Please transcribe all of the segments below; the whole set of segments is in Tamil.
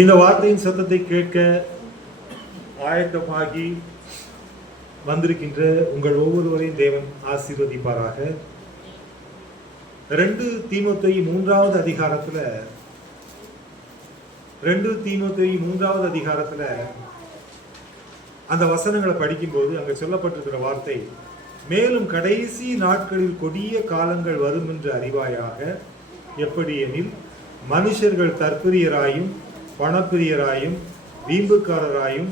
இந்த வார்த்தையின் சத்தத்தை கேட்க ஆயத்தமாகி வந்திருக்கின்ற உங்கள் ஒவ்வொருவரையும் தேவன் ஆசீர்வதிப்பாராக. 2 தீமோத்தேயு 3வது அதிகாரத்துல 2 தீமோத்தேயு 3வது அதிகாரத்துல அந்த வசனங்களை படிக்கும்போது அங்க சொல்லப்பட்டிருக்கிற வார்த்தை, மேலும் கடைசி நாட்களில் கொடிய காலங்கள் வரும் என்று அறிவாயாக. எப்படி எனில், மனுஷர்கள் தற்பிரியராயும் பணப்பிரியராயும் வீம்புக்காரராயும்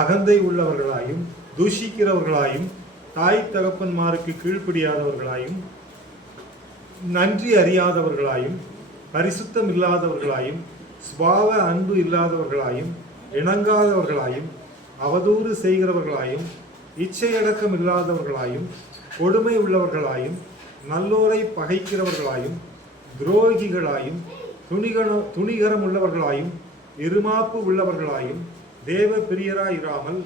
அகந்தை உள்ளவர்களாயும் தூஷிக்கிறவர்களாயும் தாய் தகப்பன்மாருக்கு கீழ்ப்படியாதவர்களாயும் நன்றி அறியாதவர்களாயும் பரிசுத்தம் இல்லாதவர்களாயும் சுபாவ அன்பு இல்லாதவர்களாயும் இணங்காதவர்களாயும் அவதூறு செய்கிறவர்களாயும் இச்சையடக்கம் இல்லாதவர்களாயும் கொடுமை உள்ளவர்களாயும் நல்லோரை பகைக்கிறவர்களாயும் துரோகிகளாயும் துணிகரம் உள்ளவர்களாயும் இருமாப்பு உள்ளவர்களாயும் தேவ பிரியராயிராமல்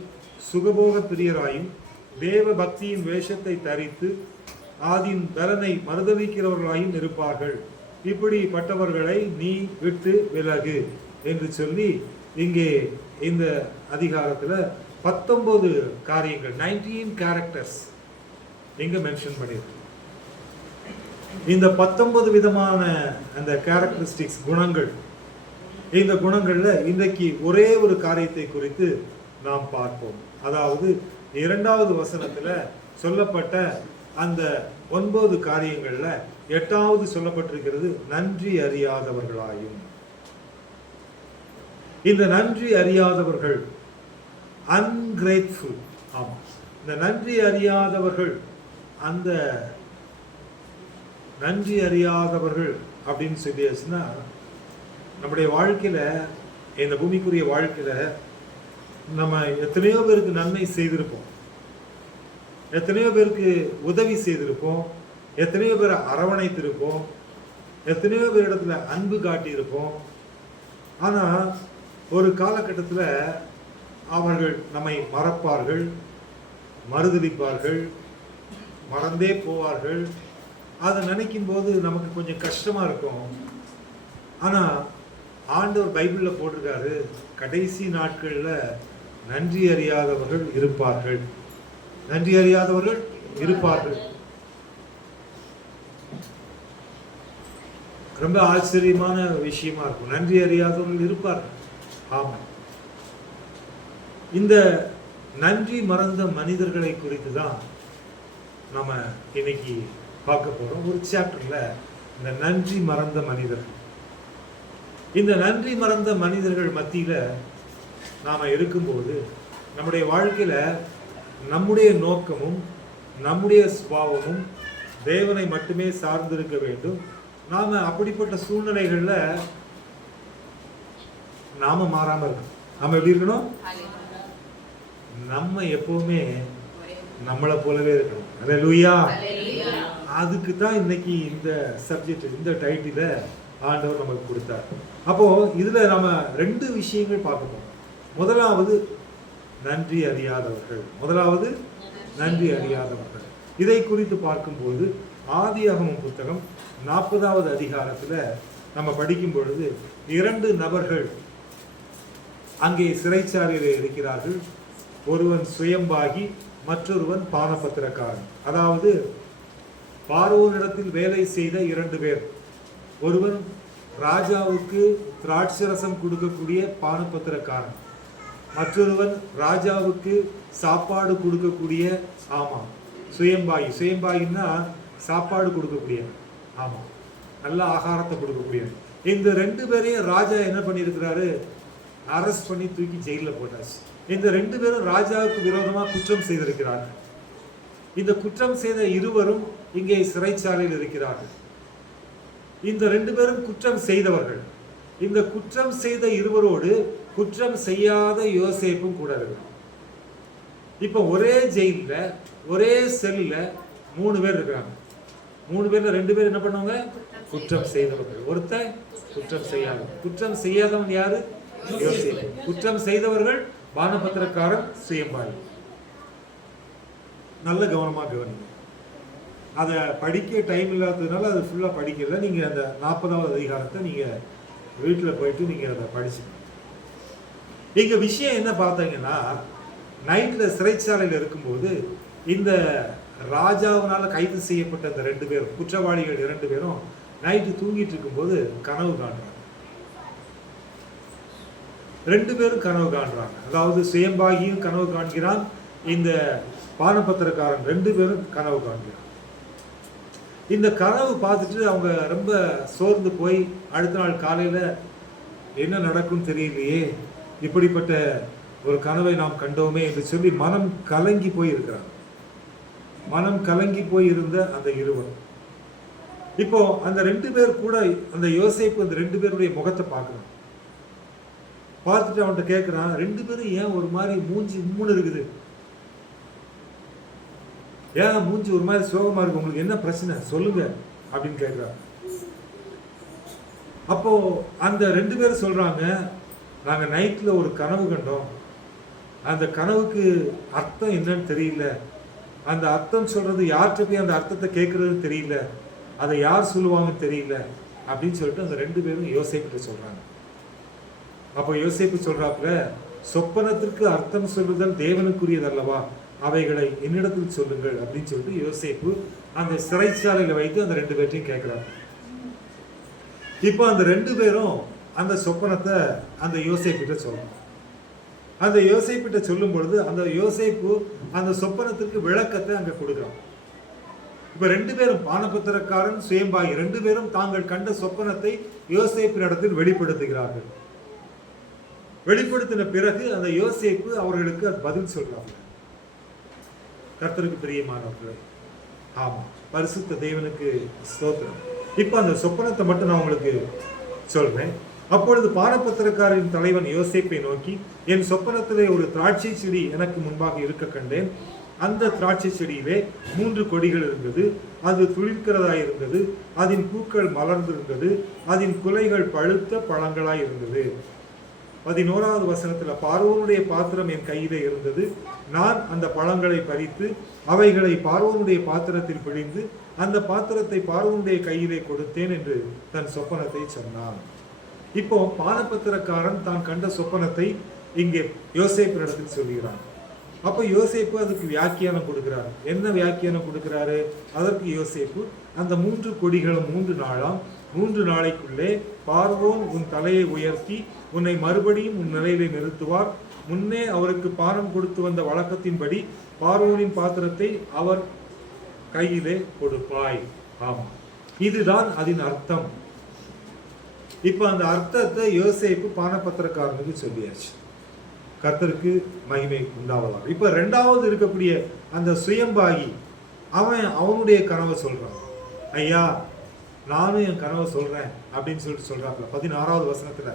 சுகபோக பிரியராயும் தேவ பக்தியின் வேஷத்தை தரித்து ஆதின் பலனை மறுதலிக்கிறவர்களாயும் இருப்பார்கள். இப்படிப்பட்டவர்களை நீ விட்டு விலகு என்று சொல்லி இங்கே இந்த அதிகாரத்துல 19 காரியங்கள் 19 கேரக்டர்ஸ் இங்க மென்ஷன் பண்ணியிருக்கு. இந்த 19 விதமான அந்த கேரக்டரிஸ்டிக்ஸ் குணங்கள், இந்த குணங்கள்ல இன்றைக்கு ஒரே ஒரு காரியத்தை குறித்து நாம் பார்ப்போம். அதாவது 2வது வசனத்துல சொல்லப்பட்ட அந்த 9 காரியங்கள்ல 8வது சொல்லப்பட்டிருக்கிறது, நன்றி அறியாதவர்களாயும். இந்த நன்றி அறியாதவர்கள், அன்கிரேட்ஃபுல். ஆமா, இந்த நன்றி அறியாதவர்கள், அந்த நன்றி அறியாதவர்கள் அப்படின்னு சொல்லியாச்சுன்னா, நம்முடைய வாழ்க்கையில, இந்த பூமிக்குரிய வாழ்க்கையில நம்ம எத்தனையோ பேருக்கு நன்மை செய்திருப்போம், எத்தனையோ பேருக்கு உதவி செய்திருப்போம், எத்தனையோ பேரை அரவணைத்திருப்போம், எத்தனையோ பேரிடத்துல அன்பு காட்டியிருப்போம். ஆனா ஒரு காலகட்டத்தில் அவர்கள் நம்மை மறப்பார்கள், மறுதலிப்பார்கள், மறந்தே போவார்கள். அதை நினைக்கும் போது நமக்கு கொஞ்சம் கஷ்டமா இருக்கும். ஆனா ஆண்டவர் பைபிள்ல போட்டிருக்காரு, கடைசி நாட்கள்ல நன்றி அறியாதவர்கள் இருப்பார்கள், நன்றி அறியாதவர்கள் இருப்பார்கள். ரொம்ப ஆச்சரியமான விஷயமா இருக்கும், நன்றி அறியாதவர்கள் இருப்பார்கள். ஆமா, இந்த நன்றி மறந்த மனிதர்களை குறித்து தான் நம்ம இன்னைக்கு பார்க்க போறோம். ஒரு சாப்டர்ல இந்த நன்றி மறந்த மனிதர்கள், இந்த நன்றி மறந்த மனிதர்கள் மத்தியில நாம இருக்கும்போது நம்முடைய வாழ்க்கையில நம்முடைய நோக்கமும் நம்முடைய சுபாவமும் தேவனை மட்டுமே சார்ந்திருக்க வேண்டும். நாம அப்படிப்பட்ட சூழ்நிலைகள்ல நாம மாறாம இருக்கணும். நாம எப்படி இருக்கணும்? நம்ம எப்பவுமே நம்மளை போலவே இருக்கணும். அல்லேலூயா. அதுக்கு தான் இன்னைக்கு இந்த சப்ஜெக்ட், இந்த டைட்டில ஆண்டவர் நமக்கு கொடுத்தார். அப்போ இதுல நாம 2 விஷயங்கள் பார்க்கணும். முதலாவது நன்றி அறியாதவர்கள், முதலாவது நன்றி அறியாதவர்கள். இதை குறித்து பார்க்கும்போது ஆதியாகமம் புத்தகம் 40வது அதிகாரத்துல நம்ம படிக்கும் பொழுது 2 நபர்கள் அங்கே சிறைச்சாலையில் இருக்கிறார்கள். ஒருவன் சுயம்பாகி, மற்றொருவன் பானபத்திரக்காரன். அதாவது பார்வோனிடத்தில் வேலை செய்த 2 பேர். ஒருவன் ராஜாவுக்கு திராட்சரசம் கொடுக்கக்கூடிய பானபத்திரக்காரன், மற்றொருவன் ராஜாவுக்கு சாப்பாடு கொடுக்கக்கூடிய, ஆமா, சுயம்பாகி. சுயம்பாகின்னா சாப்பாடு கொடுக்கக்கூடிய, ஆமா, நல்ல ஆகாரத்தை கொடுக்கக்கூடிய. இந்த 2 பேரையும் ராஜா என்ன பண்ணியிருக்கிறாரு? அரெஸ்ட் பண்ணி தூக்கி ஜெயிலில் போட்டாச்சு. இந்த 2 பேரும் ராஜாவுக்கு விரோதமா குற்றம் செய்திருக்கிறார்கள். இந்த குற்றம் செய்த இருவரும் இங்கே சிறைச்சாலையில் இருக்கிறார்கள். இந்த 2 பேரும் குற்றம் செய்தவர்கள். இந்த குற்றம் செய்த இருவரோடு குற்றம் செய்யாத யோசேப்பும் கூட இருக்கு. இப்ப ஒரே ஜெயில, ஒரே செல்ல 3 பேர் இருக்கிறாங்க. 3 பேர்ல 2 பேர் என்ன பண்ணுவாங்க? குற்றம் செய்தவர்கள். ஒருத்தன் குற்றம் செய்யாதவன். குற்றம் செய்யாதவன் யாரு? யோசேப்பு. குற்றம் செய்தவர்கள் பானபத்திரக்காரன், சுயம்பாய். நல்ல கவனமா கவனிங்க. அதை படிக்க டைம் இல்லாததுனால அது ஃபுல்லாக படிக்கல. நீங்கள் அந்த 40வது அதிகாரத்தை நீங்கள் வீட்டில் போயிட்டு நீங்கள் அதை படிச்சுக்கணும். இங்க விஷயம் என்ன பார்த்தீங்கன்னா, நைட்ல சிறைச்சாலையில் இருக்கும்போது இந்த ராஜாவினால கைது செய்யப்பட்ட அந்த 2 பேரும், குற்றவாளிகள் 2 பேரும் நைட்டு தூங்கிட்டு இருக்கும்போது கனவு காண்றாங்க. 2 பேரும் கனவு காண்றாங்க. அதாவது சுயம்பாகியும் கனவு காண்கிறான், இந்த பானபத்திரக்காரன் 2 பேரும் கனவு காண்கிறான். இந்த கனவு பார்த்துட்டு அவங்க ரொம்ப சோர்ந்து போய் அடுத்த நாள் காலையில் என்ன நடக்கும் தெரியலையே, இப்படிப்பட்ட ஒரு கனவை நாம் கண்டோமே என்று சொல்லி மனம் கலங்கி போய் இருக்கிறாங்க. மனம் கலங்கி போய் இருந்த அந்த இருவர் இப்போ அந்த 2 பேர் கூட அந்த யோசேப்பு அந்த 2 பேருடைய முகத்தை பார்க்குறான். பார்த்துட்டு அவன்கிட்ட கேட்குறான், 2 பேரும் ஏன் ஒரு மாதிரி மூஞ்சி உம்முன்னு இருக்குது, ஏன் மூஞ்சி ஒரு மாதிரி சோகமா இருக்கு, உங்களுக்கு என்ன பிரச்சனை சொல்லுங்க அப்படின்னு கேட்குறான். அப்போ அந்த 2 பேரும் சொல்றாங்க, நாங்க நைட்ல ஒரு கனவு கண்டோம், அந்த கனவுக்கு அர்த்தம் என்னன்னு தெரியல, அந்த அர்த்தம் சொல்றது யார்கிட்ட போய் அந்த அர்த்தத்தை கேட்கறது தெரியல, அதை யார் சொல்லுவாங்கன்னு தெரியல அப்படின்னு சொல்லிட்டு அந்த 2 பேரும் யோசேப்பிட்ட சொல்றாங்க. அப்போ யோசேப்பு சொல்றாப்புல, சொப்பனத்திற்கு அர்த்தம் சொல்லுதல் தேவனுக்குரியது அல்லவா, அவைகளை என்னிடத்தில் சொல்லுங்கள் அப்படின்னு சொல்லிட்டு யோசேப்பு அந்த சிறைச்சாலையில வைத்து அந்த 2 பேர்த்தையும் கேட்கிறாங்க. இப்போ அந்த 2 பேரும் அந்த சொப்பனத்தை அந்த யோசேப்பிட்ட சொல்லணும். அந்த யோசேப்பிட்ட சொல்லும் பொழுது அந்த யோசேப்பு அந்த சொப்பனத்திற்கு விளக்கத்தை அங்க கொடுக்குறான். இப்ப 2 பேரும், பானபத்திரக்காரன் சுயம்பாகி 2 பேரும் தாங்கள் கண்ட சொப்பனத்தை யோசேப்பினிடத்தில் வெளிப்படுத்துகிறார்கள். வெளிப்படுத்தின பிறகு அந்த யோசேப்பு அவர்களுக்கு அது பதில் சொல்றாங்க. கர்த்தருக்கு பிரியமானவர்களே, ஆமா, பரிசுத்த தேவனுக்கு ஸ்தோத்திரம். இப்ப அந்த சொப்பனத்தை மட்டும் நான் உங்களுக்கு சொல்றேன். அப்பொழுது பானபத்திரக்காரின் தலைவன் யோசேப்பை நோக்கி, என் சொப்பனத்திலே ஒரு திராட்சை செடி எனக்கு முன்பாக இருக்க கண்டேன். அந்த திராட்சை செடியிலே 3 கொடிகள் இருந்தது, அது துளிர்க்கிறதாய் இருந்தது, அதன் பூக்கள் மலர்ந்திருந்தது, அதன் குலைகள் பழுத்த பழங்களாய் இருந்தது. 11வது வசனத்துல, பார்வோனுடைய பாத்திரம் என் கையிலே இருந்தது, நான் அந்த பழங்களை பறித்து அவைகளை பார்வோனுடைய பாத்திரத்தில் பிழிந்து அந்த பாத்திரத்தை பார்வோனுடைய கையிலே கொடுத்தேன் என்று தன் சொப்பனத்தை சொன்னான். இப்போ பானபத்திரக்காரன் தான் கண்ட சொப்பனத்தை இங்கே யோசேப்பினிடத்தில் சொல்கிறான். அப்ப யோசேப்பு அதுக்கு வியாக்கியானம் கொடுக்கிறார். என்ன வியாக்கியானம் கொடுக்கிறாரு? அதற்கு யோசேப்பு, அந்த 3 கொடிகளும் 3 நாளாம், 3 நாளைக்குள்ளே பார்வோன் உன் தலையை உயர்த்தி உன்னை மறுபடியும் உன் நிலையிலே நிறுத்துவார். முன்னே அவருக்கு பானம் கொடுத்து வந்த வழக்கத்தின்படி பார்வோனின் பாத்திரத்தை அவர் கையிலே கொடுப்பாய். ஆமா, இதுதான் அதன் அர்த்தம். இப்ப அந்த அர்த்தத்தை யோசேப்பு பானபத்திரக்காரனுக்கு சொல்லியாச்சு. கர்த்தருக்கு மகிமை உண்டாவதாக. இப்ப 2வது இருக்கக்கூடிய அந்த சுயம்பாகி அவனுடைய கனவை சொல்றான். ஐயா, நானும் என் கனவை சொல்றேன் அப்படின்னு சொல்லிட்டு சொல்றாங்க. 16வது வசனத்துல,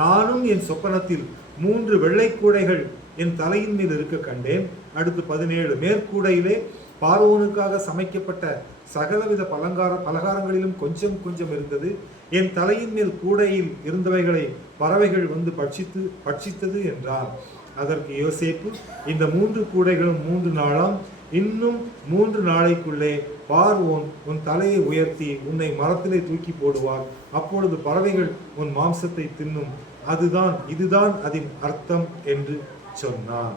நானும் என் சொப்பனத்தில் 3 வெள்ளை கூடைகள் என் தலையின் மேல் இருக்க கண்டேன். அடுத்து 17, மேற்கூடையிலே பார்வோனுக்காக சமைக்கப்பட்ட சகலவித பலகாரங்களிலும் கொஞ்சம் கொஞ்சம் இருந்தது. என் தலையின் மேல் கூடையில் இருந்தவைகளை பறவைகள் வந்து பட்சித்தது என்றார். அதற்கு யோசேப்பு, இந்த 3 கூடைகளும் 3 நாளாம், இன்னும் 3 நாளைக்குள்ளே பார்வோன் உன் தலையை உயர்த்தி உன்னை மரத்திலே தூக்கி போடுவார். அப்பொழுது பறவைகள் உன் மாம்சத்தை தின்னும். இதுதான் அதன் அர்த்தம் என்று சொன்னார்.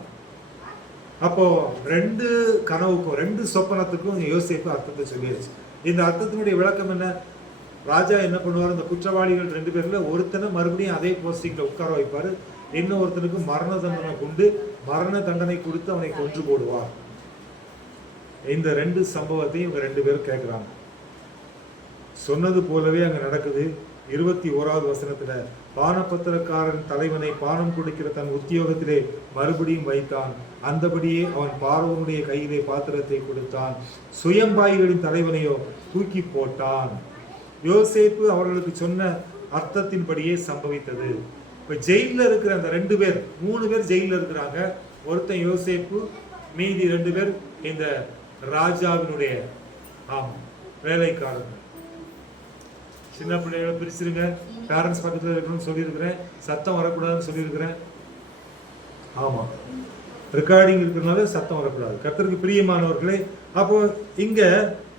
அப்போ 2 கனவுக்கும் 2 சொப்பனத்துக்கும் யோசேப்பு அர்த்தத்தை சொல்லியாச்சு. இந்த அர்த்தத்தினுடைய விளக்கம் என்ன? ராஜா என்ன பண்ணுவார்? இந்த குற்றவாளிகள் 2 பேர்ல ஒருத்தனை மறுபடியும் அதே போஸ்டிங்ல உட்கார வைப்பாரு, இன்னொருத்தனுக்கு மரண தண்டனை கொண்டு மரண தண்டனை கொடுத்து அவனை கொன்று போடுவார். இந்த 2 சம்பவத்தையும் இவங்க 2 பேரும் கேட்கிறாங்க. சொன்னது போலவே அங்க நடக்குது. 21வது வசனத்துல, பானபத்திரக்காரன் தலைவனை பானம் கொடுக்கிற தன் உத்தியோகத்திலே மறுபடியும் வைத்தான். அந்தபடியே அவன் பார்வோனுடைய கையிலே பாத்திரத்தை கொடுத்தான். சுயம்பாயிகளின் தலைவனையோ தூக்கி போட்டான். யோசேப்பு அவர்களுக்கு சொன்ன அர்த்தத்தின்படியே சம்பவித்தது. இப்ப ஜெயில இருக்கிற அந்த 2 பேர், 3 பேர் ஜெயில இருக்கிறாங்க. ஒருத்தன் யோசேப்பு, மீதி 2 பேர் இந்த ராஜாவினுடைய வேலைக்காரர்கள். சின்ன பிள்ளைகளை பிரிச்சிருங்க, பேரண்ட்ஸ் பக்கத்தில் இருக்கணும்னு சொல்லியிருக்கிறேன், சத்தம் வரக்கூடாதுன்னு சொல்லியிருக்கிறேன். ஆமா, ரெக்கார்டிங் இருக்கிறதுனால சத்தம் வரக்கூடாது. கர்த்தருக்கு பிரியமானவர்களே, அப்போ இங்க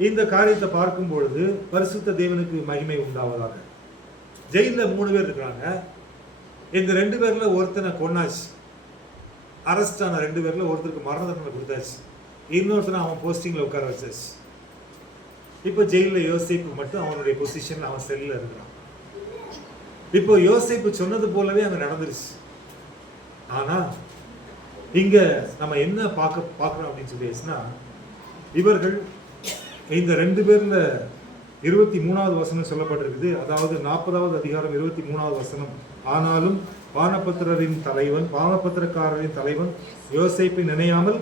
இந்த காரியத்தை பார்க்கும் பொழுது பரிசுத்த தேவனுக்கு மகிமை உண்டாவதாக. ஜெயில 3 பேர் இருக்கிறாங்க. இந்த 2 பேர்ல ஒருத்தனை கொன்னாச்சு, அரெஸ்ட் ஆன 2 பேர்ல ஒருத்தருக்கு மரண தண்டனை கொடுத்தாச்சு, இன்னொருத்தனை அவன் போஸ்டிங்ல உட்கார வச்சாச்சு. இப்போ ஜெயிலில் யோசேப்பு மட்டும் அவனுடைய பொசிஷன்ல அவன் செல்லில் இருக்கிறான். இப்போ யோசேப்பு சொன்னது போலவே அங்க நடந்துருச்சு. ஆனா இங்க நம்ம என்ன பார்க்கிறோம் அப்படின்னு சொல்லிச்சுன்னா, இவர்கள் இந்த 2 பேர்ல 23வது வசனம் சொல்லப்பட்டிருக்குது. அதாவது 40வது அதிகாரம் 23வது வசனம். ஆனாலும் பானபத்திரக்காரரின் தலைவன் யோசேப்பை நினையாமல்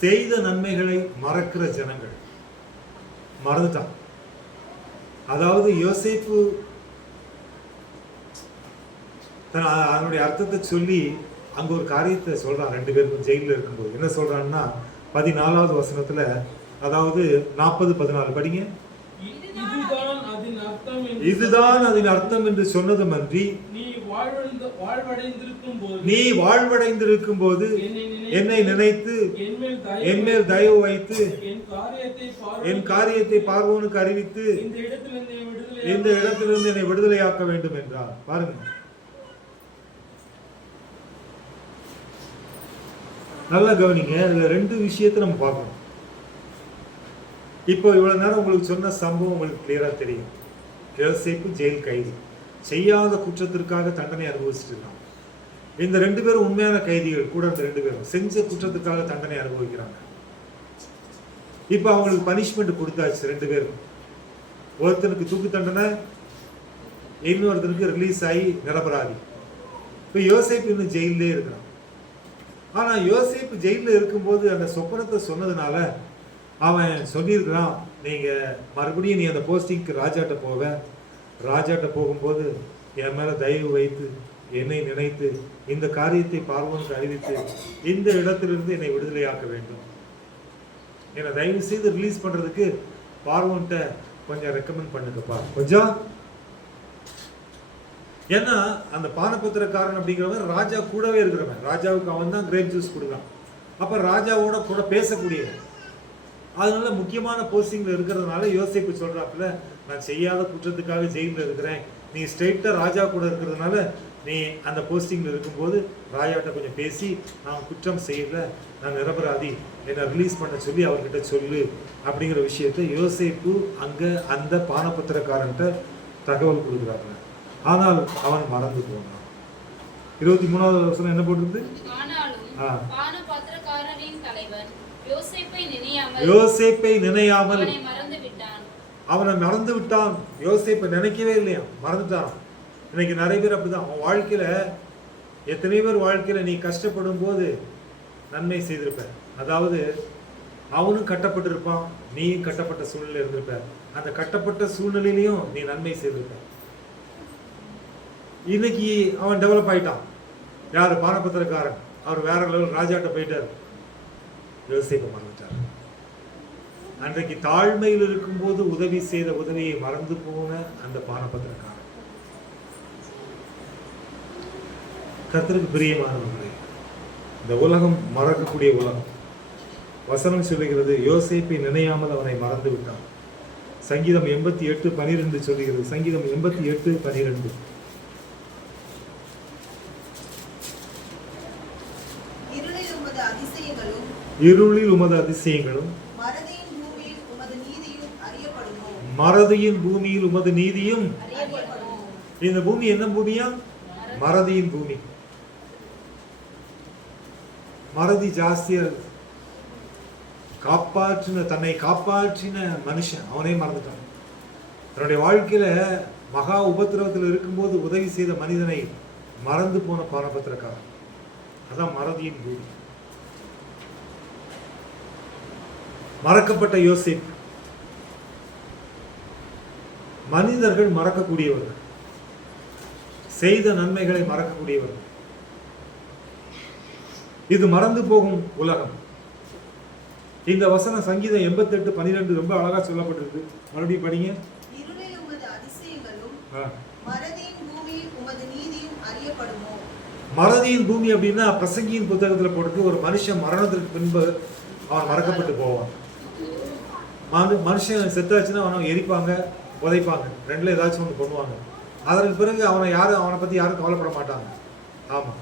செய்த நன்மைகளை மறக்கிற ஜனங்கள் மறந்துட்டான். அதாவது யோசேப்பு அதனுடைய அர்த்தத்தை சொல்லி அங்க ஒரு காரியத்தை சொல்றான் 2 பேருக்கும் ஜெயிலில் இருக்கும்போது. என்ன சொல்றான்னா 14வது வசனத்துல, அதாவது 40-14 படிங்க. இதுதான் அதன் அர்த்தம் என்று சொன்னதும் அன்றி, நீ வாழ்வடைந்திருக்கும் போது என்னை நினைத்து என்மேல் தயவு வைத்து என் காரியத்தை பார்வோனுக்கு அறிவித்து இந்த இடத்திலிருந்து என்னை விடுதலையாக்க வேண்டும் என்றார். பாருங்க, நல்லா கவனிங்க. இதுல 2 விஷயத்தை நம்ம பார்க்கணும். இப்போ இவ்வளவு நேரம் உங்களுக்கு சொன்ன சம்பவம் உங்களுக்கு கிளியரா தெரியும். யோசேப்பு ஜெயில் கைதி, செய்யாத குற்றத்திற்காக தண்டனை அனுபவிச்சுட்டு இருக்காங்க. இந்த 2 பேரும் உண்மையான கைதிகள் கூட. அந்த 2 பேரும் செஞ்ச குற்றத்துக்காக தண்டனை அனுபவிக்கிறாங்க. இப்ப அவங்களுக்கு பனிஷ்மெண்ட் கொடுத்தாச்சு 2 பேரும். ஒருத்தனுக்கு தூக்கு தண்டனை, இன்னொருத்தனுக்கு ரிலீஸ் ஆகி நிரபராதி. இப்ப யோசேப்பு இன்னும் ஜெயிலே இருக்கிறான். ஆனா யோசேப்பு ஜெயில இருக்கும்போது அந்த சொப்பனத்தை சொன்னதுனால அவன் சொல்லியிருக்கிறான், நீங்க மறுபடியும் நீ அந்த போஸ்டிங்க்கு ராஜாட்ட போவ, ராஜாட்ட போகும்போது என் மேல தயவு வைத்து என்னை நினைத்து இந்த காரியத்தை பார்வோனுக்கு அறிவித்து இந்த இடத்திலிருந்து என்னை விடுதலையாக்க வேண்டும், என்னை தயவு செய்து ரிலீஸ் பண்றதுக்கு பார்வோன்ட்ட கொஞ்சம் ரெக்கமெண்ட் பண்ணுங்கப்பா கொஞ்சம். ஏன்னா அந்த பானபத்திரக்காரன் அப்படிங்கிறவன் ராஜா கூடவே இருக்கிறவன். ராஜாவுக்கு அவன் தான் கிரேப் ஜூஸ் கொடுக்கான். அப்ப ராஜாவோட கூட பேசக்கூடியவன். அதனால முக்கியமான போஸ்டிங்ல இருக்கிறதுனால யோசேப்பு சொல்றாப்புல, நான் செய்யாத குற்றத்துக்காக ஜெயிலில் இருக்கிறேன், நீ ஸ்ட்ரெயிட்டா ராஜா கூட இருக்கிறதுனால நீ அந்த போஸ்டிங்ல இருக்கும்போது ராஜாட்ட கொஞ்சம் பேசி, நான் குற்றம் செய்யல, நான் நிரபராதி, என்னை ரிலீஸ் பண்ண சொல்லி அவர்கிட்ட சொல்லு அப்படிங்கிற விஷயத்த யோசேப்பு அங்க அந்த பானபத்திரக்காரன்ட்ட தகவல் கொடுக்குறாங்க. ஆனால் அவன் மறந்து போனான். 23வது வசனம் என்ன போட்டிருக்கு? யோசேப்பை நினையாமல் அவனை மறந்து விட்டான். யோசேப்பை நினைக்கவே இல்லையா, மறந்துட்டான். இன்னைக்கு நிறைய பேர் அப்படிதான். அவன் வாழ்க்கையில எத்தனை பேர் வாழ்க்கையில நீ கஷ்டப்படும் போது நன்மை செய்திருப்ப. அதாவது அவனும் கட்டப்பட்டிருப்பான், நீயும் கட்டப்பட்ட சூழ்நிலை இருந்திருப்ப. அந்த கட்டப்பட்ட சூழ்நிலையிலையும் நீ நன்மை செய்திருப்ப. இன்னைக்கு அவன் டெவலப் ஆயிட்டான். யாரு? பானபத்திரக்காரன். அவர் வேற லெவல் ராஜாட்ட போயிட்டார். யோசேப்பை மறந்துட்டார். அன்றைக்கு தாழ்மையில் இருக்கும்போது உதவி செய்த உதவியை மறந்து போன அந்த பானபத்திரக்காரன். கர்த்தருக்கு பிரியமானவர்களே, இந்த உலகம் மறக்கக்கூடிய உலகம். வசனம் சொல்லுகிறது, யோசேப்பை நினையாமல் அவனை மறந்து விட்டான். சங்கீதம் 88:12 சொல்லுகிறது. சங்கீதம் 88:12. இருளில் உமது அதிசயங்களும் மறதியின் பூமியில் உமது நீதியும். இந்த பூமி என்ன பூமியா? மறதியின் பூமி. மறதி ஜாஸ்தியா தன்னை காப்பாற்றின மனுஷன் அவனே மறந்துட்டான். தன்னுடைய வாழ்க்கையில மகா உபத்திரவத்தில் இருக்கும்போது உதவி செய்த மனிதனை மறந்து போன பானபத்திரக்காரன். அதான் மறதியின் பூமி. மறக்கப்பட்ட யோசேப்பு. மனிதர்கள் மறக்கக்கூடியவர்கள், செய்த நன்மைகளை மறக்கக்கூடியவர்கள். இது மறந்து போகும் உலகம். இந்த வசனம் சங்கீதம் 88:12 ரொம்ப அழகா சொல்லப்பட்டிருக்கு. மறுபடியும் படிங்க. மறதியின் பூமி அப்படின்னா பிரசங்கியின் புத்தகத்துல போட்டு ஒரு மனுஷன் மரணத்திற்கு பின்பு அவன் மறக்கப்பட்டு போவான். மனுஷன் செத்தாச்சுன்னா அவனை எரிப்பாங்க, புதைப்பாங்க, ரெண்டுல ஏதாச்சும் ஒன்று பண்ணுவாங்க. அதற்கு பிறகு அவனை பத்தி யாரும் கவலைப்பட மாட்டாங்க. ஆமா,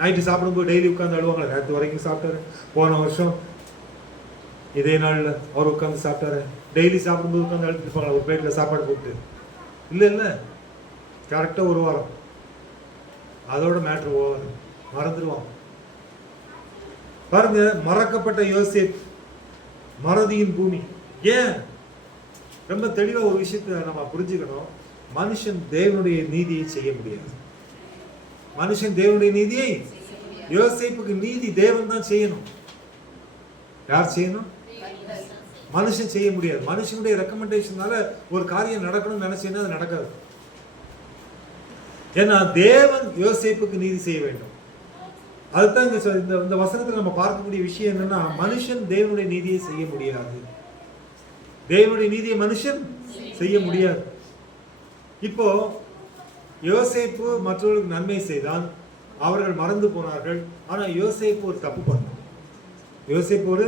நைட்டு சாப்பிடும்போது டெய்லி உட்காந்து அழுவாங்களே, நேற்று வரைக்கும் சாப்பிட்டாரு, போன வருஷம் இதே நாளில் அவர் உட்காந்து சாப்பிட்டாரு, டெய்லி சாப்பிடும்போது உட்காந்து அழுத்துப்பாங்களா ஒரு பிளேட்டில் சாப்பாடு போட்டு? இல்லை, கரெக்டாக ஒரு வாரம் அதோட மேட்ரு ஓவர், மறந்துடுவான். பாருங்க, மறக்கப்பட்ட யோசேப், மறதியின் பூமி. ஏன்? ரொம்ப தெளிவா ஒரு விஷயத்தை நம்ம புரிஞ்சுக்கணும். மனுஷன் தேவனுடைய நீதியை செய்ய முடியாது. மனுஷன் தேவனுடைய நீதியை, யோசேப்புக்கு நீதி தேவன் தான் செய்யணும். யார் செய்யணும்? மனுஷன் செய்ய முடியாது. மனுஷனுடைய ரெக்கமெண்டேஷனால ஒரு காரியம் நடக்கணும்னு நினைச்சேன்னா அது நடக்காது. ஏன்னா தேவன் யோசேப்புக்கு நீதி செய்ய வேண்டும். அதுதான் இந்த வசனத்தில் நம்ம பார்க்கக்கூடிய விஷயம் என்னன்னா, மனுஷன் தேவனுடைய நீதியை செய்ய முடியாது. தேவனுடைய நீதியை மனுஷன் செய்ய முடியாது. இப்போ யோசேப்பு மற்றவர்களுக்கு நன்மை செய்தான், அவர்கள் மறந்து போனார்கள். ஆனா யோசேப்பு ஒரு தப்பு பண்ணான். யோசேப்பு ஒரு,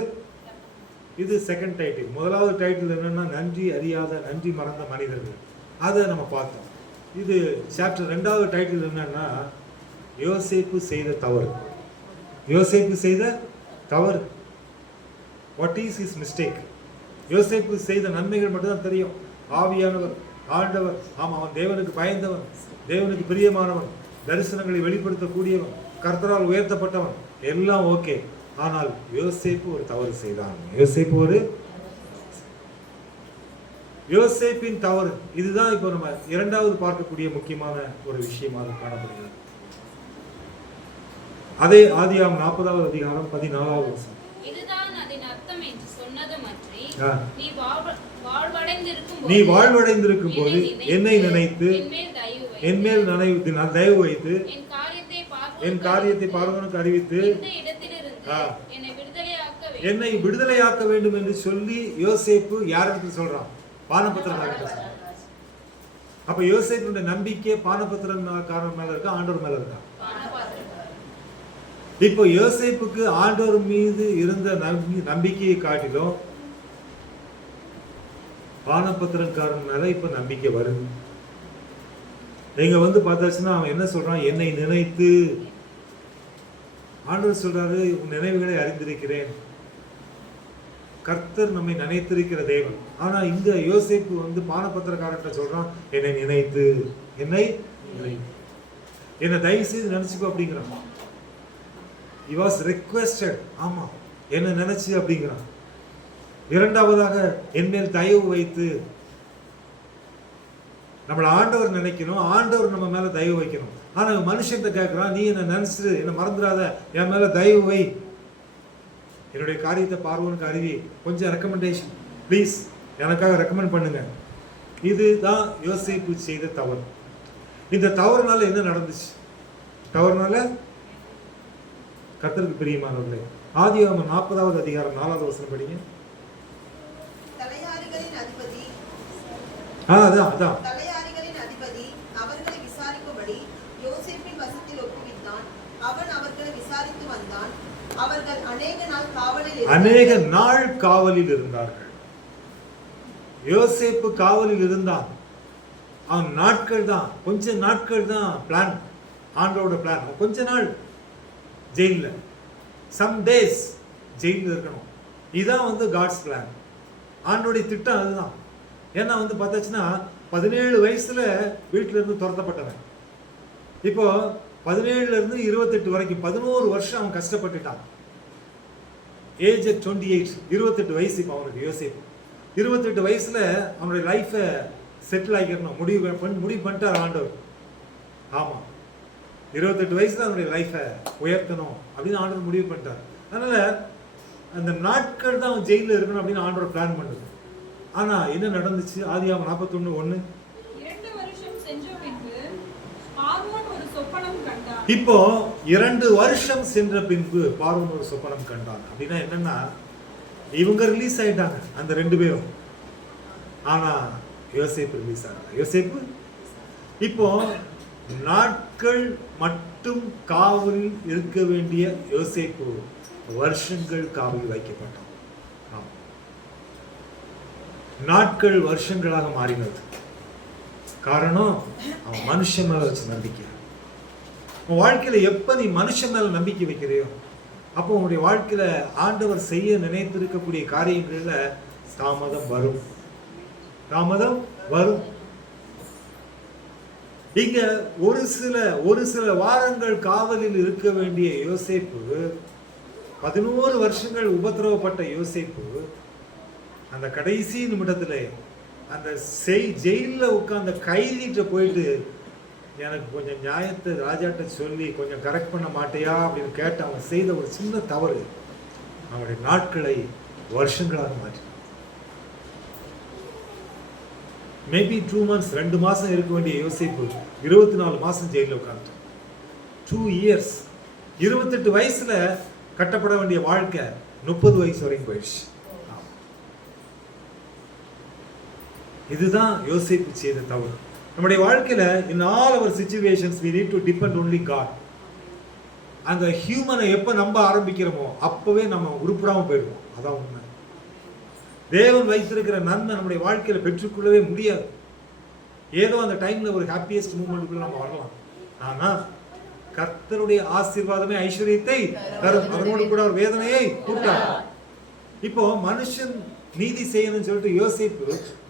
இது செகண்ட் டைட்டில். முதலாவது டைட்டில் என்னன்னா, நன்றி அறியாத நன்றி மறந்த மனிதர்கள். அதை நம்ம பார்த்தோம். இது சாப்டர் 2வது டைட்டில் என்னன்னா, யோசேப்பு செய்த தவறு. யோசேப்பு செய்த தவறு. What is his mistake? யோசேப்பு செய்த நன்மைகள் மட்டும்தான் தெரியும். ஆவியானவர், ஆண்டவர், ஆமா, அவன் தேவனுக்கு பயந்தவன், தேவனுக்கு பிரியமானவன், தரிசனங்களை வெளிப்படுத்தக்கூடியவன், கர்த்தரால் உயர்த்தப்பட்டவன், எல்லாம் ஓகே. ஆனால் யோசேப்பு ஒரு தவறு செய்தான். யோசேப்பின் தவறு. இதுதான் இப்போ நம்ம 2வது பார்க்கக்கூடிய முக்கியமான ஒரு விஷயமாக காணப்படுகிறது. அதே ஆதியாகமம் 40வது அதிகாரம் 14வது வசனம். இதுதான் அதன் அர்த்தம் என்று சொன்னதுமன்றி, நீ வாழ்வடைந்திருக்கும் போது என்னை நினைத்து என்மேல் தயவு வைத்து என் காரியத்தை பார்வோனுக்கு அறிவித்து என்னை விடுதலையாக்க வேண்டும் என்று சொல்லி யோசேப்பு யாரிடத்தில் சொல்றான்? பானபத்திரக்காரன். அப்ப யோசேப்புடைய நம்பிக்கை பானபத்திரக்காரன் மேல இருக்கா, ஆண்டவர் மேல இருக்கா? இப்போ யோசேப்புக்கு ஆண்டவர் மீது இருந்த நம்பிக்கையை காட்டிலும் பானபத்திரக்காரன் மேல இப்ப நம்பிக்கை வருது. நீங்க பார்த்தாச்சுன்னா அவன் என்ன சொல்றான்? என்னை நினைத்து. ஆண்டவர் சொல்றாரு, உன் நினைவுகளை அறிந்திருக்கிறேன். கர்த்தர் நம்மை நினைத்திருக்கிற தேவன். ஆனா இங்க யோசேப்பு பானபத்திரக்காரன் சொல்றான், என்னை நினைத்து, என்னை தயவு செய்து நினைச்சுக்கோ அப்படிங்கிறான். He was requested. ஆமா, என்ன நினைச்சு அப்படிங்கிறான். 2வதாக என்மேல் தயவு வைத்து. நம்மள ஆண்டவர் நினைக்கணும், ஆண்டவர் நம்ம மேல தயவு வைக்கணும். ஆனா மனுஷன் கேட்கிறான், நீ என்ன நினைச்சு என்ன மறந்துடாத, என் மேல தயவு வை, என்னுடைய காரியத்தை பார்வோனுக்கு அறிவி, கொஞ்சம் ரெக்கமெண்டேஷன் ப்ளீஸ், எனக்காக ரெக்கமெண்ட் பண்ணுங்க. இதுதான் யோசேப்பு செய்த தவறு. இந்த தவறுனால என்ன நடந்துச்சு? தவறுனால கர்த்தருக்கு பிரியமானவர்களே, ஆதியாகமம் 40வது அதிகாரம் 4வது வசனம் படிங்க. தலையாரிகளின் அதிபதி அவர்களை விசாரிக்கும்படி யோசேப்பின் வசத்தில் ஒப்புவித்தான். அவன் அவர்களை விசாரித்து வந்தான். அவர்கள் அநேக நாள் காவலில் இருந்தார்கள். யோசேப்பு காவலில் இருந்தான். அவன் நாட்கள் தான், கொஞ்ச நாட்கள் தான் பிளான், ஆண்டோட பிளான். கொஞ்ச நாள் ஜெயில, சம் டேஸ் ஜெயில இருக்கணும். இதான் காட்ஸ் பிளான், ஆண்டோடைய திட்டம். அதுதான். ஏன்னா பார்த்தாச்சுன்னா 17 வயசுல வீட்டுல இருந்து துரத்தப்பட்டவன். இப்போ 17ல இருந்து 28 வரைக்கும் 11 வருஷம் அவன் கஷ்டப்பட்டுட்டான். ஏஜ் 28, 28 வயசு இப்போ அவனுக்கு. யோசேப்பு 28 வயசுல அவனுடைய லைஃபை செட்டில் ஆகிக்கணும் முடிவு பண்ணிட்டார் ஆண்டவர். ஆமா, 28 வயசுல அவனுடைய லைஃபை உயர்த்தணும் அப்படின்னு ஆண்டவர் முடிவு பண்ணிட்டார். அதனால அந்த நாட்கள் தான் அவன் ஜெயில இருக்கணும் அப்படின்னு ஆண்டவர் பிளான் பண்ணுது. ஆனா என்ன நடந்துச்சு? ஆதியாகமம் 41:1. இப்போ 2 வருஷம் சென்ற பின்பு பார்வோன் ஒரு சொப்பனம் கண்டான். அப்படின்னா என்னன்னா, இவங்க ரிலீஸ் ஆயிட்டாங்க அந்த 2 பேரும். ஆனா யோசேப்பு ரிலீஸ் ஆகல. யோசேப்பு இப்போ நாட்கள் மட்டும் காவலில் இருக்க வேண்டிய யோசேப்பு வருஷங்கள் காவலில் வைக்கப்பட்டான். நாட்கள் வருஷங்களாக மாறினது. காரணம் அவன் மனுஷன் மேல வச்ச நம்பிக்கை. உன் வாழ்க்கையில எப்ப நீ மனுஷன் மேல நம்பிக்கை வைக்கிறியோ அப்போ உன்னுடைய வாழ்க்கையில ஆண்டவர் செய்ய நினைத்திருக்கக்கூடிய காரியங்கள்ல தாமதம் வரும். தாமதம் வரும். இங்க ஒரு சில வாரங்கள் காவலில் இருக்க வேண்டிய யோசேப்பு, 11 வருஷங்கள் உபத்திரவப்பட்ட யோசேப்பு, அந்த கடைசி நிமிடத்துல அந்த ஜெயில உட்கார்ந்த கைதிட்ட போயிட்டு எனக்கு கொஞ்சம் நியாயத்தை ராஜாட்ட சொல்லி கொஞ்சம் கரெக்ட் பண்ண மாட்டியா அப்படின்னு கேட்டு அவன் செய்த ஒரு சின்ன தவறு அவனுடைய நாட்களை வருஷங்களாக மாற்றி. மேபி 2 months 2 மாசம் இருக்க வேண்டிய யோசிப்பு 24 மாசம் ஜெயில உட்கார்ந்து 2 years. 28 வயசுல கட்டப்பட வேண்டிய வாழ்க்கை 30 வயசு வரைக்கும் போயிடுச்சு. இதுதான் யோசிப்பு செய்த தவறு. நம்முடைய வாழ்க்கையில in all our situations we need to depend only God. அந்த ஹியூமனை எப்ப நம்ப ஆரம்பிக்கிறோமோ அப்பவே நம்ம உருப்படாம போயிடுவோம். அதான் உண்மை. தேவன் வைத்திருக்கிற நன்மை நம்முடைய வாழ்க்கையில பெற்றுக்கொள்ளவே முடியாது. ஏதோ அந்த டைம்ல ஒரு ஹாப்பியஸ்ட் மூமெண்ட்டுக்குள்ள நம்ம வரலாம். ஆனா கர்த்தருடைய ஆசீர்வாதமே ஐஸ்வர்யத்தை தரும், அதனோடு கூட ஒரு வேதனையை கூட்டார். இப்போ மனுஷன் நீதி செய்யணும்னு சொல்லிட்டு யோசிப்பு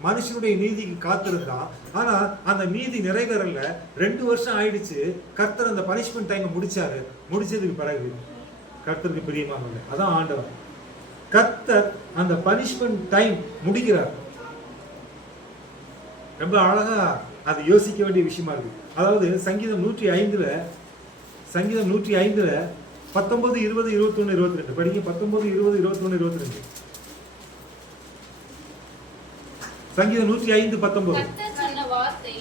மனுஷனுடைய நீதிக்கு காத்திருந்தான். ஆனா அந்த நீதி நிறைவேறல. 2 வருஷம் ஆயிடுச்சு. கர்த்தர் அந்த பனிஷ்மெண்ட் டைம் முடிச்சாரு. முடிச்சதுக்கு பிறகு கர்த்தருக்கு பிரியமாக இல்லை. அதான் ஆண்டவர். கர்த்தர் அந்த பனிஷ்மெண்ட் டைம் முடிக்கிறார். ரொம்ப அழகா அது யோசிக்க வேண்டிய விஷயமா இருக்கு. அதாவது சங்கீதம் 105ல 19, 20, 21, 22 படிங்க. 19, 20, 21, 22. சங்கீதம் 105, 19.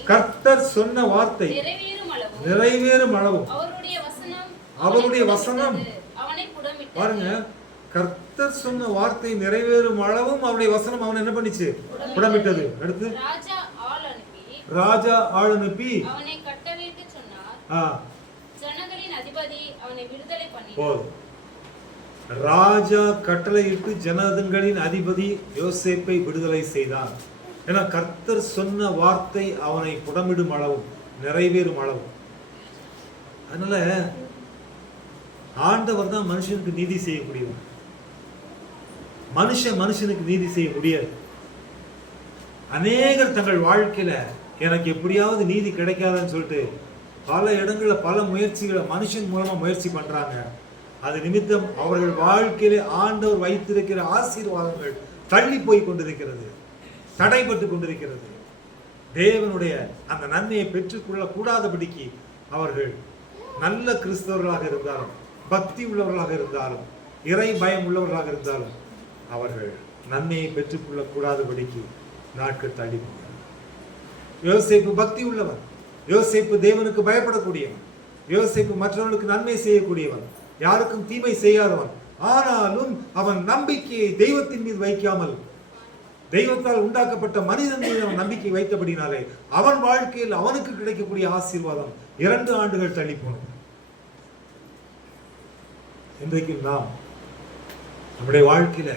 கர்த்தர் சொன்ன வார்த்தை நிறைவேறும் அளவும் அவருடைய வசனம் பாருங்க. கர்த்தர் சொன்ன வார்த்தை நிறைவேறும் அளவும் அவருடைய வசனம் அவன் என்ன பண்ணிச்சு? புடமிட்டது. அடுத்து ராஜா ஆள் அனுப்பி அவனை கட்டளையிட்டு சொன்னார். ஜனங்களின் அதிபதி அவனை விடுதலை பண்ணினார். ராஜா கட்டளையிட்டு ஜனங்களின் அதிபதி யோசேப்பை விடுதலை செய்தான். ஏன்னா கர்த்தர் சொன்ன வார்த்தை அவனை புடமிடும் அளவும் நிறைவேறும் அளவும். அதனால ஆண்டவர் தான் மனுஷனுக்கு நீதி செய்யக்கூடியவர். மனுஷனுக்கு நீதி செய்ய முடியாது. அநேகர் தங்கள் வாழ்க்கையில எனக்கு எப்படியாவது நீதி கிடைக்காதுன்னு சொல்லிட்டு பல இடங்கள்ல பல முயற்சிகளை மனுஷன் மூலமா முயற்சி பண்றாங்க. அது நிமித்தம் அவர்கள் வாழ்க்கையில ஆண்டவர் வைத்திருக்கிற ஆசீர்வாதங்கள் தள்ளி போய் கொண்டிருக்கிறது, தடைபட்டு கொண்டிருக்கிறது. தேவனுடைய அந்த நன்மையை பெற்றுக்கொள்ள கூடாதபடிக்கு அவர்கள் நல்ல கிறிஸ்தவர்களாக இருந்தாலும், பக்தி உள்ளவர்களாக இருந்தாலும், இறை பயம் உள்ளவர்களாக இருந்தாலும் அவர்கள் நன்மையை பெற்றுக்கொள்ள கூடாதபடிக்கு நாட்கள் தள்ளி போனார். யோசேப்பு பக்தி உள்ளவன். யோசேப்பு தேவனுக்கு பயப்படக்கூடியவன். யோசேப்பு மற்றவர்களுக்கு நன்மை செய்யக்கூடியவன், யாருக்கும் தீமை செய்யாதவன். ஆனாலும் அவன் நம்பிக்கையை தெய்வத்தின் மீது வைக்காமல் தெய்வத்தால் உண்டாக்கப்பட்ட மனிதன் மீது அவன் நம்பிக்கை வைத்தபடினாலே அவன் வாழ்க்கையில் அவனுக்கு கிடைக்கக்கூடிய ஆசீர்வாதம் 2 ஆண்டுகள் தள்ளி போனது. இன்றைக்கும் நாம் நம்முடைய வாழ்க்கையில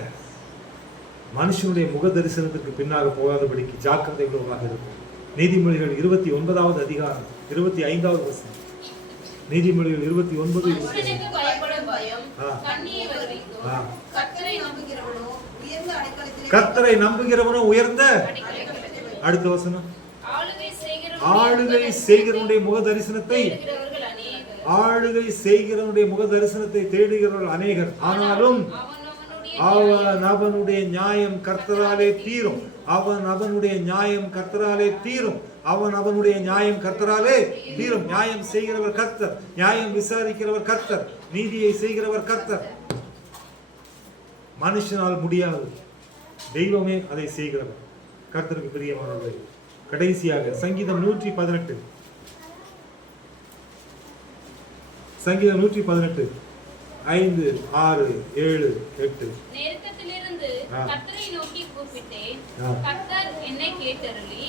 மனுஷனுடைய முக தரிசனத்திற்கு பின்னாக போகாதபடிக்கு ஜாக்கிரதை உள்ளவர்களாக இருக்கும். நீதிமொழிகள் 29வது அதிகாரம் 25வது வசனம். நீதிமொழிகள் 29, 25. கர்த்தரை நம்புகிறவனோ உயர்ந்த அடுத்த வசனம். ஆளுகை செய்கிறவனுடைய முக தரிசனத்தை தேடுகிறவர்கள் அநேகர். ஆனாலும் அவனுடைய நியாயம் கர்த்தராலே தீரும். அவனுடைய நியாயம் கர்த்தராலே தீரும். நியாயம் செய்கிறவர் கர்த்தர், நியாயம் விசாரிக்கிறவர் கர்த்தர், நீதியை செய்கிறவர் கர்த்தர். மனுஷனால் முடியாது, தெய்வமே அதை செய்கிறவர். கர்த்தருக்கு பிரியமானவர்களே, கடைசியாக சங்கீதம் 118, சங்கீதம் 118 5, 6, 7, 8. நெருக்கத்திலிருந்து கர்த்தரை நோக்கி கூப்பிட்டேன், கர்த்தர் என்னை கேட்டருளி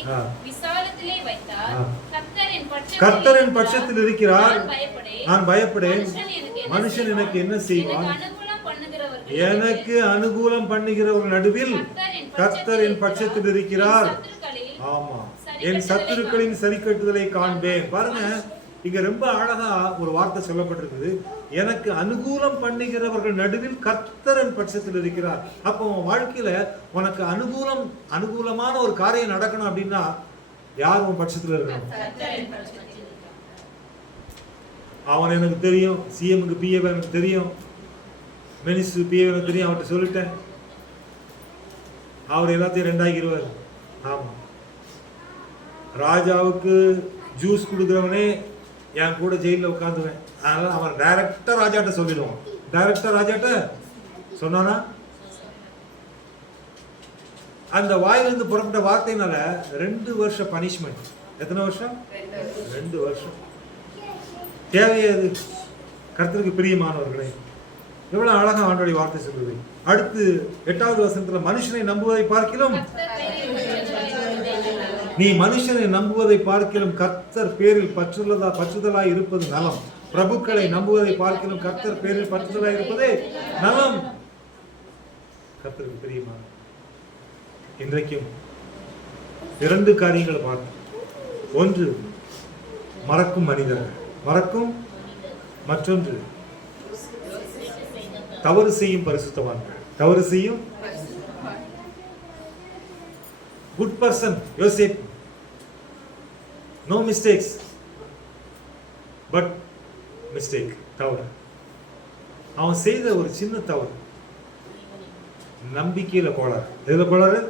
விசாலத்திலே வைத்தார். கர்த்தர் என் பட்சத்தில் இருக்கிறார், நான் பயப்படேன். மனுஷன் எனக்கு என்ன செய்வான்? எனக்கு அனுகூலம் பண்ணுகிறவர் நடுவில் கர்த்தர் என் பட்சத்தில் இருக்கிறார். ஆமா, என் சத்துருக்களின் சரி கட்டுதலை காண்பேன். பாருங்க, இங்க ரொம்ப அழகா ஒரு வார்த்தை சொல்லப்பட்டிருக்குது, எனக்கு அனுகூலம் பண்ணுகிறவர்கள் நடுவில் கர்த்தர் என் பட்சத்தில் இருக்கிறார். அப்போ உன் வாழ்க்கையில உனக்கு அனுகூலமான ஒரு காரியம் நடக்கணும் அப்படின்னா யார் உன் பட்சத்தில் இருக்கணும்? அவன் எனக்கு தெரியும், சிஎம்க்கு பிஏ எனக்கு தெரியும், மினிஸ்டர் பிஏ எனக்கு தெரியும், அவர்கிட்ட சொல்லிட்டேன், அவர் எல்லாத்தையும் ரெண்டாக்கிடுவார். ஆமா, ராஜாவுக்கு ஜூஸ் கொடுக்குறவனே என் கூட ஜெயிலில் உட்காந்துவேன், அதனால அவன் டைரக்டா ராஜாட்ட சொல்லிடுவான். டைரக்டா ராஜாட்ட சொன்னானா அந்த வாயிலிருந்து புறப்பட்ட வார்த்தையினால 2 வருஷம் பனிஷ்மெண்ட். எத்தனை வருஷம்? 2 வருஷம். தேவையாது கர்த்தருக்கு பிரியமானவர்களே, எவ்வளவு அழகா ஆண்டவருடைய வார்த்தை சொல்லுது. அடுத்து 8வது வசனத்துல, மனுஷனை நம்புவதை பார்க்கிலும் நீ மனுஷனை நம்புவதை பார்க்கிலும் கர்த்தர் பேரில் பற்றுதலாய் இருப்பது நலம். பிரபுக்களை நம்புவதை பார்க்கிலும் கர்த்தர் பேரில் பற்றுதலாய் இருப்பதே நலம். கர்த்தருக்கு பிரியமான இன்றைக்கும் 2 காரியங்களை பார்த்தோம். ஒன்று மறக்கும் மனிதர்கள், மறக்கும். மற்றொன்று தவறு செய்யும் பரிசுத்தவான்கள், தவறு செய்யும் குட் பர்சன். யோசேப், நோ மிஸ்டேக்ஸ் பட் மிஸ்டேக், தவறு. அவன் செய்த ஒரு சின்ன தவறு, நம்பிக்கையில கோளாறு. எதுல கோளாறு?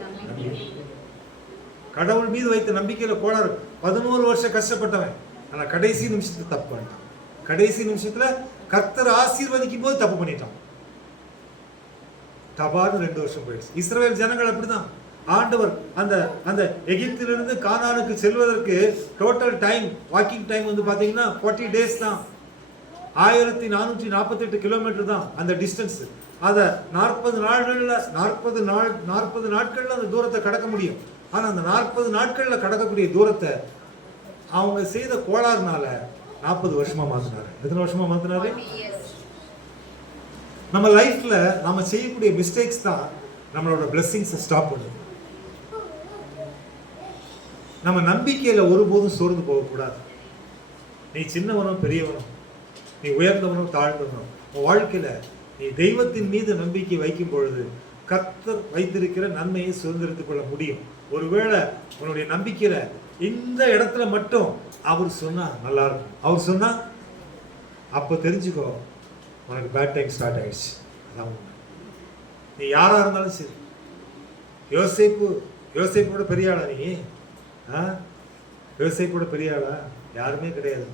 கடவுள் மீது வைத்த நம்பிக்கையில கோளாறு. 11 வருஷம் கஷ்டப்பட்டவன், ஆனா கடைசி நிமிஷத்துல தப்பு பண்ணிட்டான். கடைசி நிமிஷத்துல கர்த்தர் ஆசீர்வதிக்கும் போது தப்பு பண்ணிட்டான். தபார்னு 2 வருஷம் போயிடுச்சு. இஸ்ரவேல் ஜனங்கள் அப்படிதான். ஆண்டவர் அந்த அந்த எகிப்திலிருந்து கானானுக்கு செல்வதற்கு டோட்டல் டைம், வாக்கிங் டைம் வந்து பாத்தீங்கன்னா 40 டேஸ் தான். 1448 கிலோமீட்டர் தான் அந்த டிஸ்டன்ஸ். அத 40 நாட்கள்ல அந்த தூரத்தை கடக்க முடியும். ஆனா அந்த 40 நாட்கள்ல கடக்கக்கூடிய தூரத்தை அவங்க செய்த கோளாறுனால 40 வருஷமா மாத்தினாரு. எத்தனை வருஷமா மாத்தினாரு? நம்ம லைஃப்ல நாம செய்யக்கூடிய மிஸ்டேக்ஸ் தான் நம்மளோட பிளெஸிங்ஸை ஸ்டாப் பண்ணுது. நம்ம நம்பிக்கையில ஒருபோதும் சோர்ந்து போகக்கூடாது. நீ சின்னவனும் பெரியவனும், நீ உயர்ந்தவனும் தாழ்ந்தவனும், உன் வாழ்க்கையில நீ தெய்வத்தின் மீது நம்பிக்கை வைக்கும் பொழுது கர்த்தர் வைத்திருக்கிற நன்மையை சுதந்திரித்துக் கொள்ள முடியும். ஒருவேளை உன்னுடைய நம்பிக்கையில இந்த இடத்துல மட்டும் அவர் சொன்னா நல்லா இருக்கும், அவர் சொன்னா அப்ப தெரிஞ்சுக்கோ உனக்கு பேட் டைம் ஸ்டார்ட் ஆயிடுச்சு. அதான் நீ யாரா இருந்தாலும் சரி. யோசேப்போட பெரிய ஆளா நீ? யோசேப்போட பெரிய ஆளா? யாருமே கிடையாது.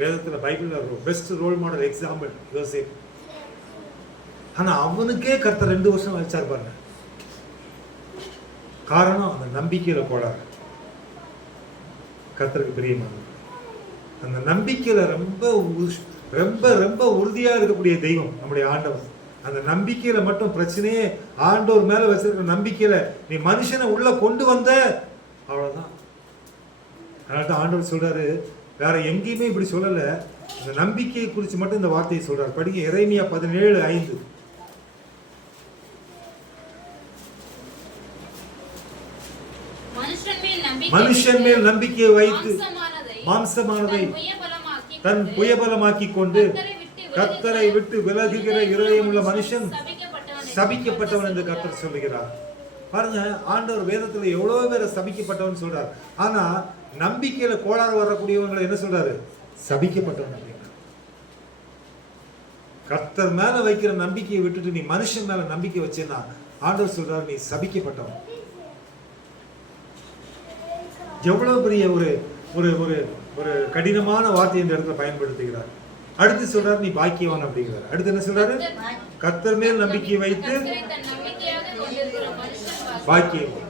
வேதத்துல பைபிள்ல பெஸ்ட் ரோல் மாடல் எக்ஸாம்பிள் யோசேப். ஆனா அவனுக்கே கர்த்தர் 2 வருஷம் வச்சார் பாருங்க. காரணம் அந்த நம்பிக்கையில கோளாறு. கர்த்தருக்கு பிரியமானது அந்த நம்பிக்கையில ரொம்ப ரொம்ப ரொம்ப உறுதியா இருக்கக்கூடிய தெய்வம் நம்முடைய ஆண்டவர். அந்த நம்பிக்கையில மட்டும் பிரச்சனையே ஆண்டவர் மேல வச்சிருக்கிற நம்பிக்கையில நீ மனுஷனை உள்ள கொண்டு வந்த அவ்வளவுதான். அதனால ஆண்டவர் சொல்றாரு, வேற எங்கேயுமே இப்படி சொல்லல, இந்த நம்பிக்கையை குறித்து மட்டும் இந்த வார்த்தையை சொல்றாரு. படிங்க எரேமியா 17:5. மனுஷன் மேல் நம்பிக்கையை வைத்து மாம்சமானதை தன் புயபலமாக்கி கொண்டு கர்த்தரை விட்டு விலகுகிற இருதயமுள்ள மனுஷன் சபிக்கப்பட்டவன் என்று கர்த்தர் சொல்லுகிறார். பாருங்க, ஆண்டவர் வேதத்துல எவ்வளவு பேரை சபிக்கப்பட்டவன் சொல்றார். ஆனா நம்பிக்கையில கோளாறு வரக்கூடியவங்களை என்ன சொல்றாரு? சபிக்கப்பட்டவன் அப்படின்னா. கர்த்தர் மேல வைக்கிற நம்பிக்கையை விட்டுட்டு நீ மனுஷன் மேல நம்பிக்கை வச்சேன்னா ஆண்டவர் சொல்றாரு நீ சபிக்கப்பட்டவன். எவ்வளவு பெரிய ஒரு ஒரு ஒரு ஒரு கடினமான வார்த்தை இந்த இடத்துல பயன்படுத்துகிறார். அடுத்து சொல்றாரு நீ பாக்கியவான் அப்படிங்கிறார். அடுத்து என்ன சொல்றாரு? கர்த்தர் மேல் நம்பிக்கையை வைத்து பாக்கியவான்.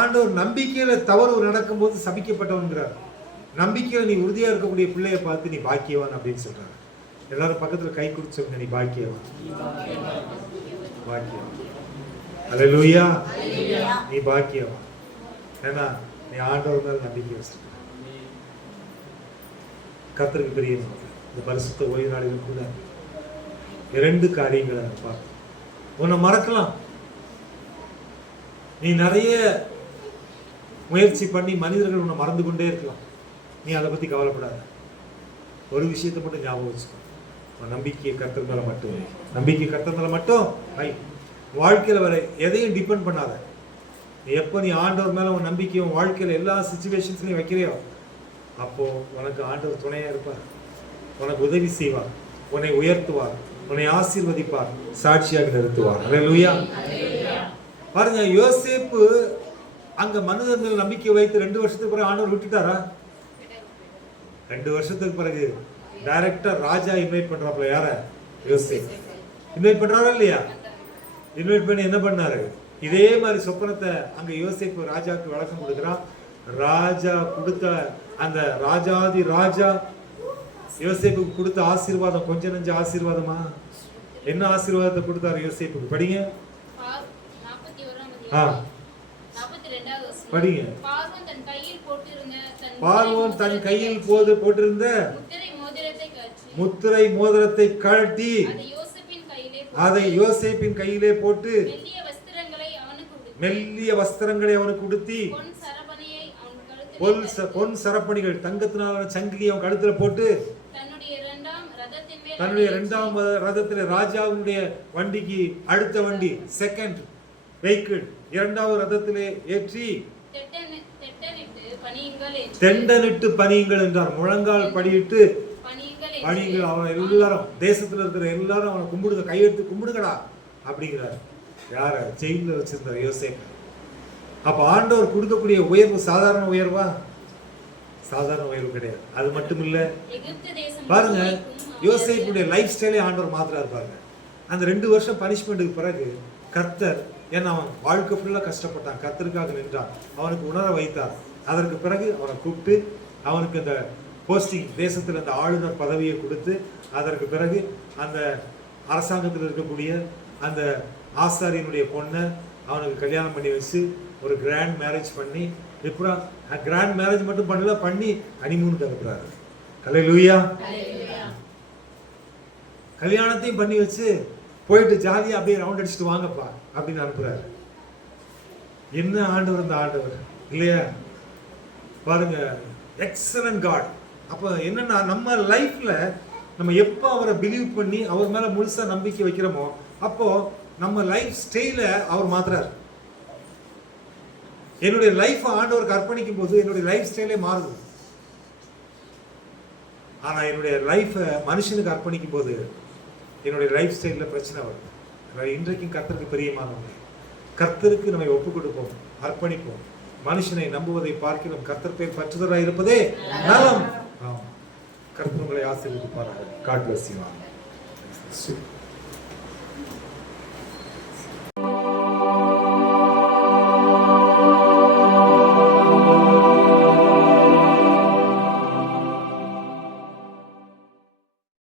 ஆண்டவர் நம்பிக்கையில தவறு நடக்கும் போது சபிக்கப்பட்டவன்கிறார். நம்பிக்கையில நீ உறுதியா இருக்கக்கூடிய பிள்ளைய பார்த்து நீ பாக்கியவான் அப்படின்னு சொல்றாரு. எல்லாரும் பக்கத்துல கை கொடுத்து சொல்லுங்க, நீ பாக்கியவான். பாக்கியவான். அல்லேலூயா. நீ பாக்கியவான். ஏன்னா நீ ஆண்டவர் மேல நம்பிக்கை வச்சிருக்க. கர்த்தருக்கு பிரியமானது. இந்த பரிசுத்த ஓய்வு நாளிலும் கூட 2 காரியங்களை பார்ப்போம். உன்னை மறக்கலாம். நீ நிறைய முயற்சி பண்ணி மனிதர்கள் உன்னை மறந்து கொண்டே இருக்கலாம். நீ அதை பற்றி கவலைப்படாத. ஒரு விஷயத்தை மட்டும் ஞாபகம் வச்சுக்கோ, நம்பிக்கையை கர்த்தர் மேலே மட்டும், நம்பிக்கை கர்த்தர் மேலே மட்டும் வை. வாழ்க்கையில் வர எதையும் டிபெண்ட் பண்ணாத. எப்போ நீ ஆண்டவர் மேலே உன் நம்பிக்கையும் வாழ்க்கையில் எல்லா சிச்சுவேஷன்ஸ்லையும் வைக்கிறியோ, அப்போ உனக்கு ஆண்டவர் துணையாக இருப்பார், உனக்கு உதவி செய்வார், உன்னை உயர்த்துவார், உன்னை ஆசீர்வதிப்பார், சாட்சியாக நிறுத்துவார். அல்லேலூயா. பாருங்க, யோசேப்பு அங்க மனிதர்கள் நம்பிக்கை வைத்து 2 வருஷத்துக்கு பிறகு ஆண்டவர் விட்டுட்டாரா? 2 வருஷத்துக்கு பிறகு டைரக்டா ராஜா இன்வைட் பண்றாப்ல. யார? யோசேப்பு இன்வைட் பண்றாரா இல்லையா? இன்வைட் பண்ணி என்ன பண்ணாரு? இதே மாதிரி சொப்பனத்தை அங்க யோசேப்பு ராஜாவுக்கு விளக்கம் கொடுக்குறான். ராஜா கொடுத்த அந்த ராஜாதி ராஜா யோசேப்புக்கு கொடுத்த ஆசீர்வாதம் கொஞ்ச நெஞ்ச ஆசீர்வாதமா? என்ன ஆசீர்வாதத்தை கொடுத்தாரு யோசேப்புக்கு? படிங்க. படிங்க. பார்வோன் தன் கையில் போட்டிருந்த முத்திரை மோதிரத்தை கழட்டி அதை யோசேப்பின் கையிலே போட்டு மெல்லிய வஸ்திரங்களை அவனுக்கு உடுத்தி பொன் சரப்பணிகள் தங்கத்தினாலான சங்கிலியை அவன் கழுத்துல போட்டு தன்னுடைய 2ஆம் ரதத்துல ராஜாவுடைய வண்டிக்கு அடுத்த வண்டி செகண்ட் வெஹிக்கிள் 2வது ரதத்திலே ஏற்றி தெண்டனிட்டு பணியுங்கள் என்றார். முழங்கால் படியிட்டு பணியுங்கள். அவன் எல்லாரும் தேசத்துல இருக்கிற எல்லாரும் அவனை கும்பிடுங்க, கையெடுத்து கும்பிடுங்கடா அப்படிங்கிறார். யார? ஜெயில வச்சிருந்தார் யோசேப்பு. அப்ப ஆண்டவர் கொடுக்கக்கூடிய உயர்வு சாதாரண உயர்வா? சாதாரண உயர்வு கிடையாது. அது மட்டும் இல்ல, பாருங்க யோசேப்புடைய லைஃப் ஸ்டைலே ஆண்டவர் மாத்திராரு பாருங்க. அந்த 2 வருஷம் பனிஷ்மெண்ட்டுக்கு பிறகு கர்த்தர், ஏன்னா அவன் வாழ்க்கை ஃபுல்லா கஷ்டப்பட்டான், கர்த்தருக்காக நின்றான், அவனுக்கு உணர வைத்தார். அதற்கு பிறகு அவனை கூப்பிட்டு அவனுக்கு அந்த போஸ்டிங், தேசத்தில் அந்த ஆளுநர் பதவியை கொடுத்து, அதற்கு பிறகு அந்த அரசாங்கத்தில் இருக்கக்கூடிய அந்த ஆசாரியனுடைய பொண்ணை அவனுக்கு கல்யாணம் பண்ணி வச்சு ஒரு கிராண்ட் மேரேஜ் பண்ணி, இப்போ கிராண்ட் மேரேஜ் மட்டும் பண்ணல, பண்ணி ஹனிமூனுக்கு அனுப்புறாரு. அல்லேலூயா. கல்யாணத்தையும் பண்ணி வச்சு போயிட்டு ஜாலியா அப்படியே ரவுண்ட் அடிச்சுட்டு வாங்கப்பா அப்படின்னு அனுப்புறாரு. என்ன ஆண்டவர் இந்த ஆண்டவர் இல்லையா? பாருங்க, எக்ஸலன்ட் காட். அப்போ என்னன்னா, நம்ம லைஃப்ல நம்ம எப்போ அவரை பிலீவ் பண்ணி அவர் மேல முழுசா நம்பிக்கை வைக்கிறோமோ, அப்போ நம்ம லைஃப் ஸ்டைல அவர் மாத்துறாரு. என்னுடைய லைஃப் ஆண்டவருக்கு அர்ப்பணிக்கும் போது என்னுடைய லைஃப் ஸ்டைலே மாறுது. ஆனா என்னுடைய லைஃப் மனுஷனுக்கு அர்ப்பணிக்கும் போது என்னுடைய லைஃப் ஸ்டைல்ல பிரச்சனை வருது. இன்றைக்கும் கர்த்தருக்கு பிரியமானவங்க, கர்த்தருக்கு நம்ம ஒப்பு கொடுப்போம், அர்ப்பணிப்போம். மனுஷனை நம்புவதை பார்க்கிறோம், கர்த்தர் பேர் பற்றுதலாக இருப்பதே நலம். கர்த்தர் உங்களை ஆசீர்வதிப்பாராக. God bless you all.